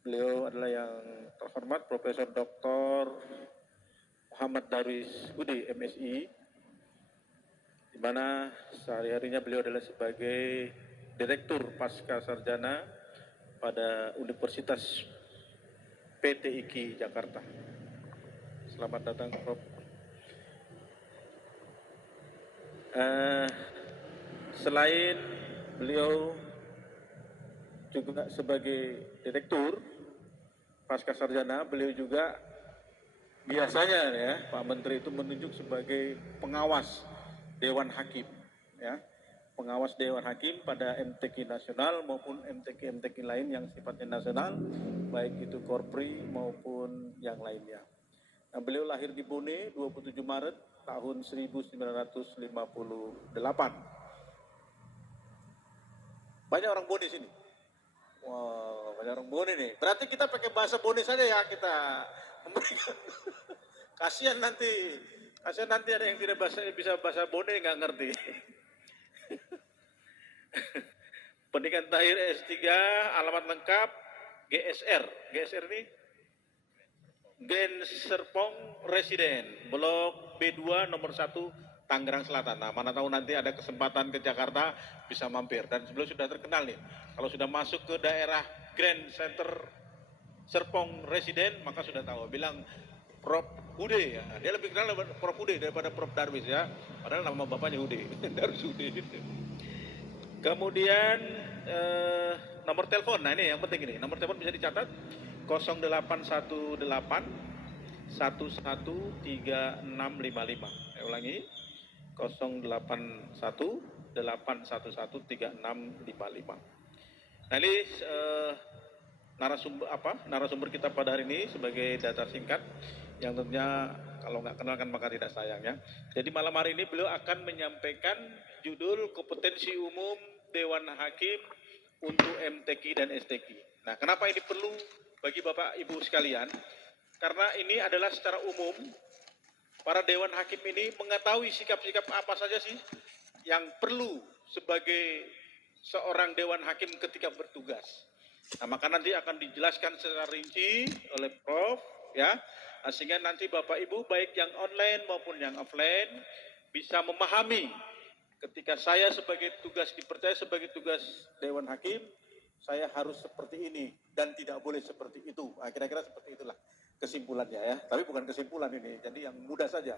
Beliau adalah yang terhormat Profesor Dr. Muhammad Darwis Hudi, MSI, di mana sehari-harinya beliau adalah sebagai Direktur Pasca Sarjana pada Universitas PT IKI Jakarta. Selamat datang, Prof. Selain beliau juga sebagai Direktur Pasca Sarjana, beliau juga biasanya ya Pak Menteri itu menunjuk sebagai pengawas Dewan Hakim, ya, pengawas Dewan Hakim pada MTQ nasional maupun MTQ lain yang sifatnya nasional, baik itu Korpri maupun yang lainnya. Nah, beliau lahir di Bone 27 Maret tahun 1958. Banyak orang Bone sini. Wow, banyak orang Bone nih. Berarti kita pakai bahasa Bone saja ya kita memberikan. Kasihan nanti ada yang tidak bisa bahasa Bone nggak ngerti. Pendidikan terakhir S3, alamat lengkap GSR. GSR ini Gen Serpong Residen, Blok B2 nomor 1 Tangerang Selatan. Nah, mana tahu nanti ada kesempatan ke Jakarta bisa mampir. Dan sebelum sudah terkenal nih, kalau sudah masuk ke daerah Grand Center Serpong Residen, maka sudah tahu. Bilang Prof Hude ya, dia lebih kenal Prof Hude daripada Prof Darwis ya. Padahal nama bapaknya Hude, Darwis Hude. Kemudian nomor telepon, nah ini yang penting ini, nomor telepon bisa dicatat 0818 113655. Saya ulangi 081 811 3655. Nah ini narasumber kita pada hari ini sebagai data singkat yang tentunya kalau nggak kenal kan maka tidak sayang ya. Jadi malam hari ini beliau akan menyampaikan judul kompetensi umum Dewan Hakim untuk MTQ dan STQ. Nah, kenapa ini perlu bagi Bapak Ibu sekalian? Karena ini adalah secara umum para Dewan Hakim ini mengetahui sikap-sikap apa saja sih yang perlu sebagai seorang Dewan Hakim ketika bertugas. Nah, maka nanti akan dijelaskan secara rinci oleh Prof. Ya, sehingga nanti Bapak Ibu baik yang online maupun yang offline bisa memahami ketika saya sebagai tugas dipercaya sebagai tugas Dewan Hakim, saya harus seperti ini dan tidak boleh seperti itu. Nah, kira-kira seperti itulah kesimpulannya ya. Tapi bukan kesimpulan ini, jadi yang mudah saja.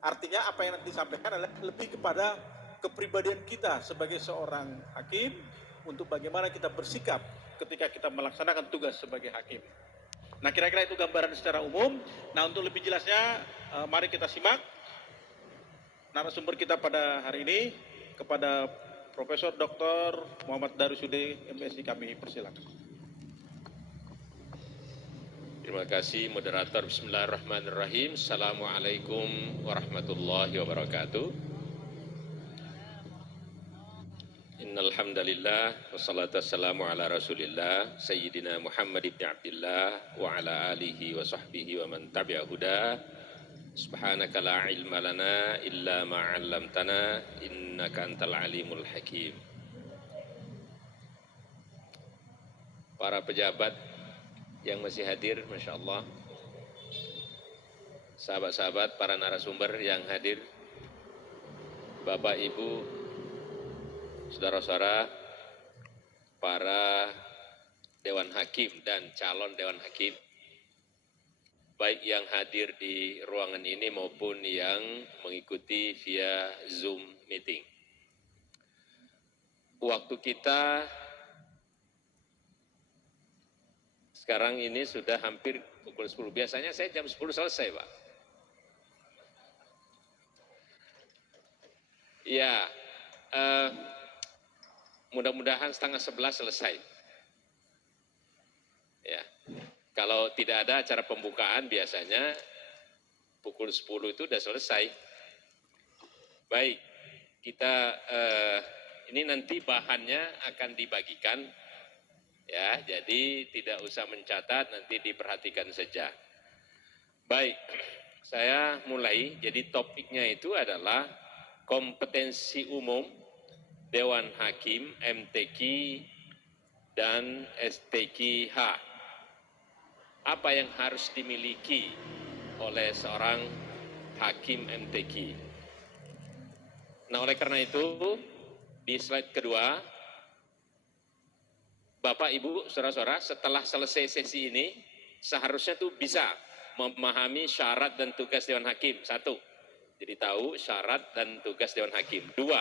Artinya apa yang nanti disampaikan adalah lebih kepada kepribadian kita sebagai seorang hakim untuk bagaimana kita bersikap ketika kita melaksanakan tugas sebagai hakim. Nah, kira-kira itu gambaran secara umum. Nah, untuk lebih jelasnya, mari kita simak narasumber kita pada hari ini. Kepada Profesor Dr. Muhammad Darwis Hudi, MSI, kami persilakan. Terima kasih moderator. Bismillahirrahmanirrahim. Assalamualaikum warahmatullahi wabarakatuh. Innal hamdalillah wassalatu wassalamu ala Rasulillah Sayyidina Muhammad ibn Abdillah wa ala alihi wa sahbihi wa man tabi'a huda. Subhanaka la ilma lana illa ma 'allamtana innaka antal alimul hakim. Para pejabat yang masih hadir, Masya Allah, sahabat-sahabat, para narasumber yang hadir, Bapak, Ibu, saudara-saudara, para Dewan Hakim dan calon Dewan Hakim, baik yang hadir di ruangan ini maupun yang mengikuti via Zoom meeting. Waktu kita sekarang ini sudah hampir pukul 10. Biasanya saya jam 10 selesai, Pak. Ya, mudah-mudahan setengah 11 selesai. Ya, kalau tidak ada acara pembukaan biasanya pukul 10 itu sudah selesai. Baik, kita ini nanti bahannya akan dibagikan. Ya, jadi tidak usah mencatat, nanti diperhatikan saja. Baik, saya mulai. Jadi topiknya itu adalah kompetensi umum Dewan Hakim, MTQ, dan STQH. apa yang harus dimiliki oleh seorang hakim MTQ. Nah, oleh karena itu, di slide kedua, Bapak, Ibu, saudara-saudara, setelah selesai sesi ini, seharusnya tuh bisa memahami syarat dan tugas Dewan Hakim. Satu, jadi tahu syarat dan tugas Dewan Hakim. Dua,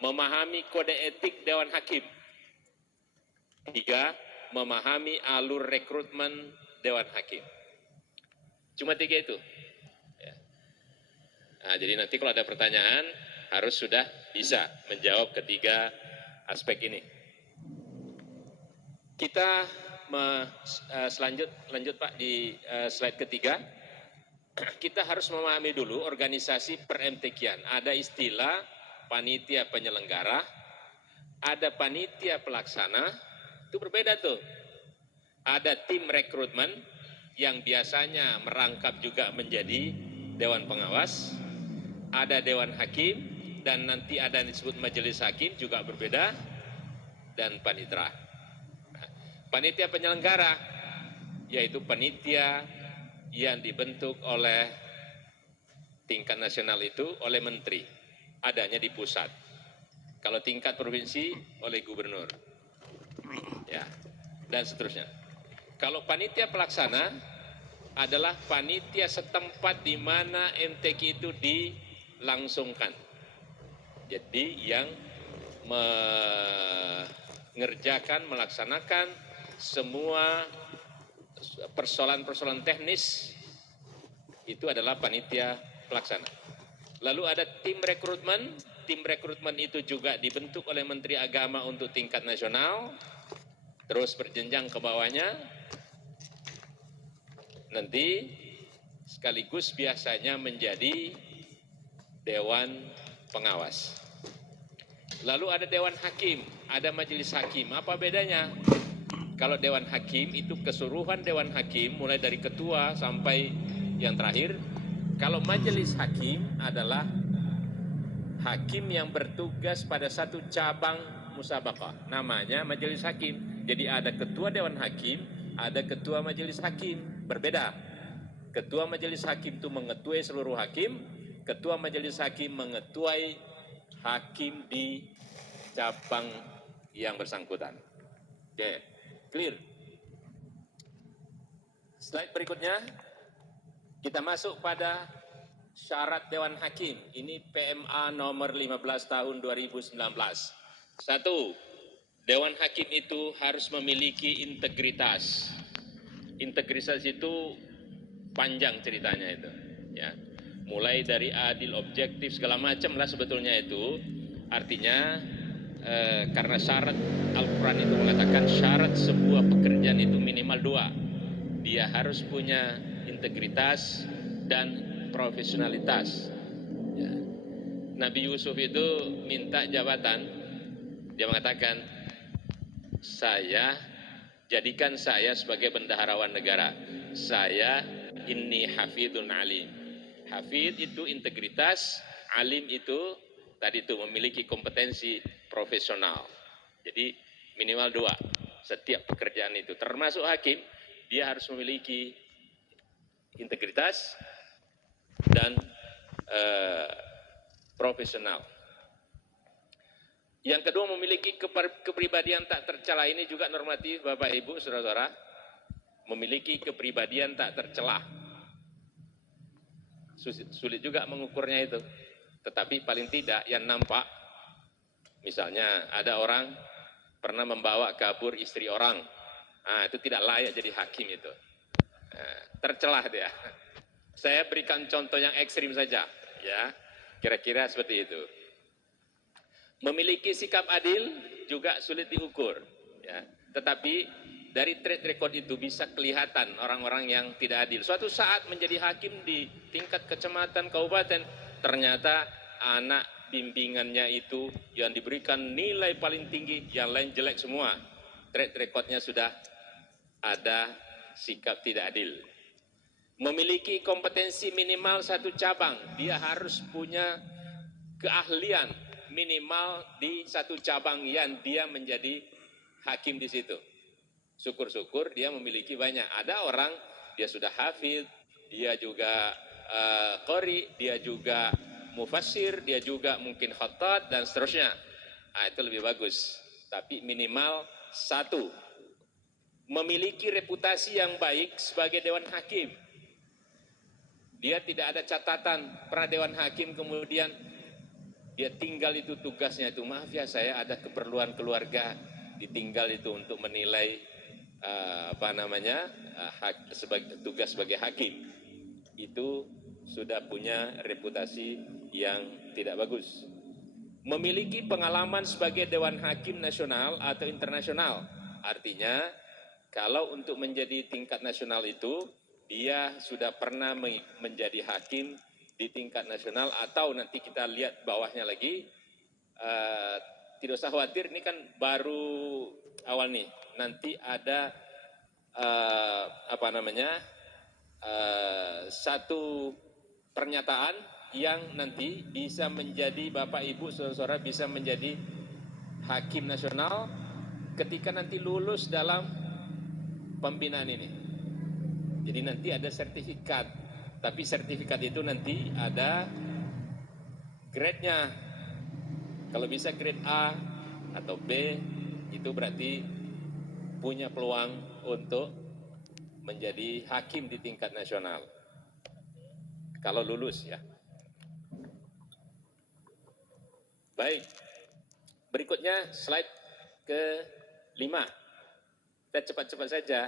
memahami kode etik Dewan Hakim. Tiga, memahami alur rekrutmen Dewan Hakim. Cuma tiga itu. Ya. Nah, jadi nanti kalau ada pertanyaan, harus sudah bisa menjawab ketiga aspek ini. Kita lanjut Pak di slide ketiga. Kita harus memahami dulu organisasi per-MTQ-an. Ada istilah panitia penyelenggara, ada panitia pelaksana, itu berbeda tuh. Ada tim rekrutmen yang biasanya merangkap juga menjadi Dewan Pengawas, ada Dewan Hakim, dan nanti ada yang disebut Majelis Hakim juga berbeda, dan panitra. Panitia penyelenggara, yaitu panitia yang dibentuk oleh tingkat nasional itu oleh menteri, adanya di pusat. Kalau tingkat provinsi oleh gubernur, ya, dan seterusnya. Kalau panitia pelaksana adalah panitia setempat di mana MTQ itu dilangsungkan. Jadi yang mengerjakan, melaksanakan semua persoalan-persoalan teknis itu adalah panitia pelaksana. Lalu ada tim rekrutmen itu juga dibentuk oleh Menteri Agama untuk tingkat nasional, terus berjenjang ke bawahnya, nanti sekaligus biasanya menjadi Dewan Pengawas. Lalu ada Dewan Hakim, ada Majelis Hakim. Apa bedanya? Kalau Dewan Hakim itu keseluruhan Dewan Hakim mulai dari ketua sampai yang terakhir. Kalau Majelis Hakim adalah hakim yang bertugas pada satu cabang musabaqah, namanya Majelis Hakim. Jadi ada ketua Dewan Hakim, ada ketua Majelis Hakim, berbeda. Ketua Majelis Hakim itu mengetuai seluruh hakim, ketua Majelis Hakim mengetuai hakim di cabang yang bersangkutan. Oke, clear. Slide berikutnya, kita masuk pada syarat Dewan Hakim. Ini PMA nomor 15 tahun 2019. Satu, Dewan Hakim itu harus memiliki integritas. Integritas itu panjang ceritanya itu, ya. Mulai dari adil, objektif, segala macam lah sebetulnya itu. Artinya karena syarat Al-Quran itu mengatakan syarat sebuah pekerjaan itu minimal dua. Dia harus punya integritas dan profesionalitas. Ya. Nabi Yusuf itu minta jabatan, dia mengatakan, jadikan saya sebagai bendaharawan negara. Saya inni hafidun alim. Hafid itu integritas, alim itu tadi itu memiliki kompetensi profesional. Jadi minimal dua setiap pekerjaan itu. Termasuk hakim, dia harus memiliki integritas dan profesional. Yang kedua, memiliki kepribadian tak tercela. Ini juga normatif Bapak Ibu saudara-saudara. Memiliki kepribadian tak tercela. Sulit juga mengukurnya itu. Tetapi paling tidak yang nampak, misalnya ada orang pernah membawa kabur istri orang. Nah, itu tidak layak jadi hakim itu. Nah, tercelah dia. Saya berikan contoh yang ekstrim saja, ya. Kira-kira seperti itu. Memiliki sikap adil juga sulit diukur, ya. Tetapi dari track record itu bisa kelihatan orang-orang yang tidak adil. Suatu saat menjadi hakim di tingkat kecamatan, kabupaten, ternyata anak bimbingannya itu yang diberikan nilai paling tinggi, yang lain jelek semua. Track recordnya sudah ada sikap tidak adil. Memiliki kompetensi minimal satu cabang, dia harus punya keahlian minimal di satu cabang yang dia menjadi hakim di situ. Syukur-syukur dia memiliki banyak. Ada orang dia sudah hafid, dia juga qori, dia juga mufassir, dia juga mungkin khattat dan seterusnya. Itu lebih bagus. Tapi minimal satu, memiliki reputasi yang baik sebagai dewan hakim. Dia tidak ada catatan pernah dewan hakim kemudian dia tinggal itu tugasnya itu, maaf ya saya ada keperluan keluarga, ditinggal itu untuk menilai sebagai tugas sebagai hakim. Itu sudah punya reputasi yang tidak bagus. Memiliki pengalaman sebagai dewan hakim nasional atau internasional, artinya kalau untuk menjadi tingkat nasional itu dia sudah pernah menjadi hakim di tingkat nasional, atau nanti kita lihat bawahnya lagi, tidak usah khawatir, ini kan baru awal nih, nanti ada satu pernyataan yang nanti bisa menjadi Bapak Ibu saudara-saudara bisa menjadi hakim nasional ketika nanti lulus dalam pembinaan ini. Jadi nanti ada sertifikat, tapi sertifikat itu nanti ada grade-nya. Kalau bisa grade A atau B, itu berarti punya peluang untuk menjadi hakim di tingkat nasional. Kalau lulus ya. Baik, berikutnya slide ke-5. Kita cepat-cepat saja.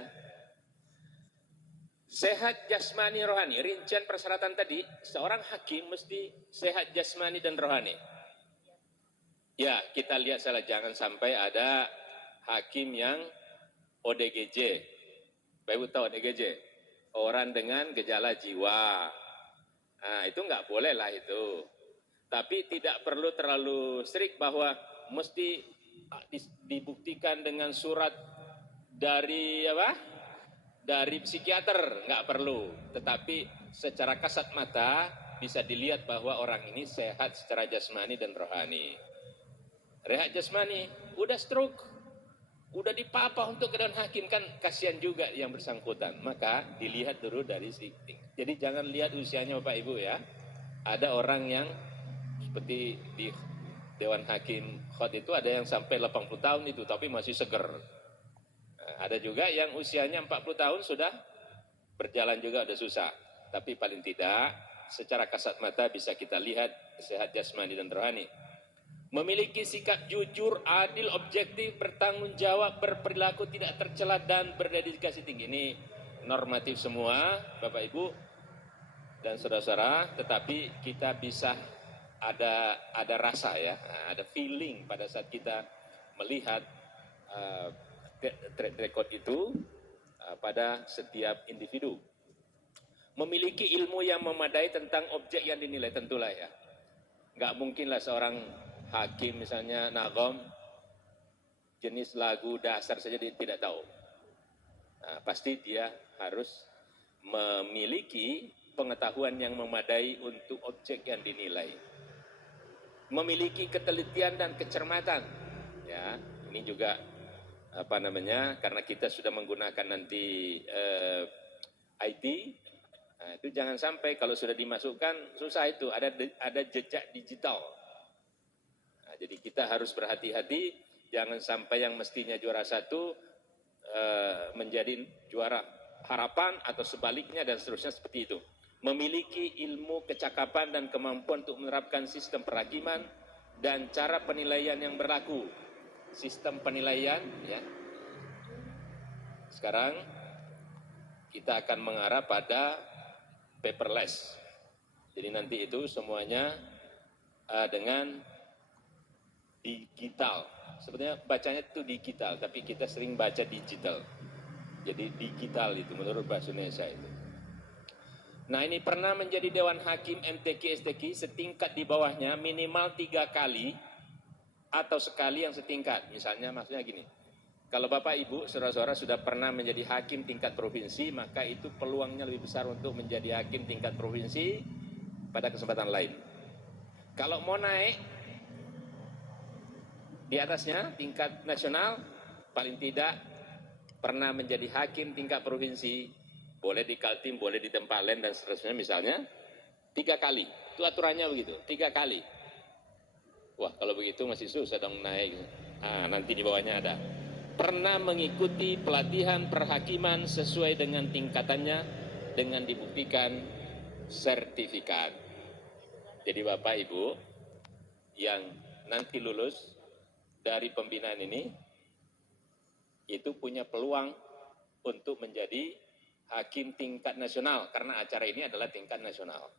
Sehat jasmani rohani, rincian persyaratan tadi, seorang hakim mesti sehat jasmani dan rohani. Ya, kita lihat salah, jangan sampai ada hakim yang ODGJ. Bapak Ibu tahu ODGJ? Orang dengan gejala jiwa. Nah, itu nggak boleh lah itu. Tapi tidak perlu terlalu strict bahwa mesti dibuktikan dengan surat dari dari psikiater, nggak perlu. Tetapi secara kasat mata bisa dilihat bahwa orang ini sehat secara jasmani dan rohani. Rehat jasmani, udah stroke, udah dipapah untuk ke dewan hakim, kan kasihan juga yang bersangkutan. Maka dilihat dulu dari sisi. Jadi jangan lihat usianya Bapak Ibu ya. Ada orang yang seperti di dewan hakim khot itu ada yang sampai 80 tahun itu tapi masih seger. Ada juga yang usianya 40 tahun sudah berjalan juga udah susah. Tapi paling tidak secara kasat mata bisa kita lihat sehat jasmani dan rohani. Memiliki sikap jujur, adil, objektif, bertanggung jawab, berperilaku tidak tercela dan berdedikasi tinggi. Ini normatif semua Bapak Ibu dan saudara-saudara, tetapi kita bisa ada rasa ya, ada feeling pada saat kita melihat track record itu pada setiap individu. Memiliki ilmu yang memadai tentang objek yang dinilai, tentulah ya. Nggak mungkinlah seorang hakim misalnya nagom, jenis lagu dasar saja dia tidak tahu. Pasti dia harus memiliki pengetahuan yang memadai untuk objek yang dinilai. Memiliki ketelitian dan kecermatan. Ya, ini juga karena kita sudah menggunakan nanti IT, itu jangan sampai kalau sudah dimasukkan susah itu ada jejak digital. Jadi kita harus berhati-hati, jangan sampai yang mestinya juara 1 menjadi juara harapan atau sebaliknya dan seterusnya seperti itu. Memiliki ilmu, kecakapan dan kemampuan untuk menerapkan sistem perhakiman dan cara penilaian yang berlaku. Sistem penilaian ya. Sekarang kita akan mengarah pada paperless. Jadi nanti itu semuanya dengan digital. Sebenarnya bacanya itu digital, tapi kita sering baca digital. Jadi digital itu menurut bahasa Indonesia itu. Nah, ini pernah menjadi Dewan Hakim MTQ STQ setingkat di bawahnya minimal 3 kali atau sekali yang setingkat. Misalnya maksudnya gini, kalau Bapak Ibu saudara-saudara sudah pernah menjadi hakim tingkat provinsi, maka itu peluangnya lebih besar untuk menjadi hakim tingkat provinsi pada kesempatan lain. Kalau mau naik di atasnya tingkat nasional, paling tidak pernah menjadi hakim tingkat provinsi boleh di Kaltim, boleh di tempat lain dan seterusnya misalnya 3 kali. Itu aturannya begitu, 3 kali. Wah, kalau begitu masih susah dong naik. Nanti di bawahnya ada. Pernah mengikuti pelatihan perhakiman sesuai dengan tingkatannya dengan dibuktikan sertifikat. Jadi Bapak Ibu yang nanti lulus dari pembinaan ini itu punya peluang untuk menjadi hakim tingkat nasional karena acara ini adalah tingkat nasional.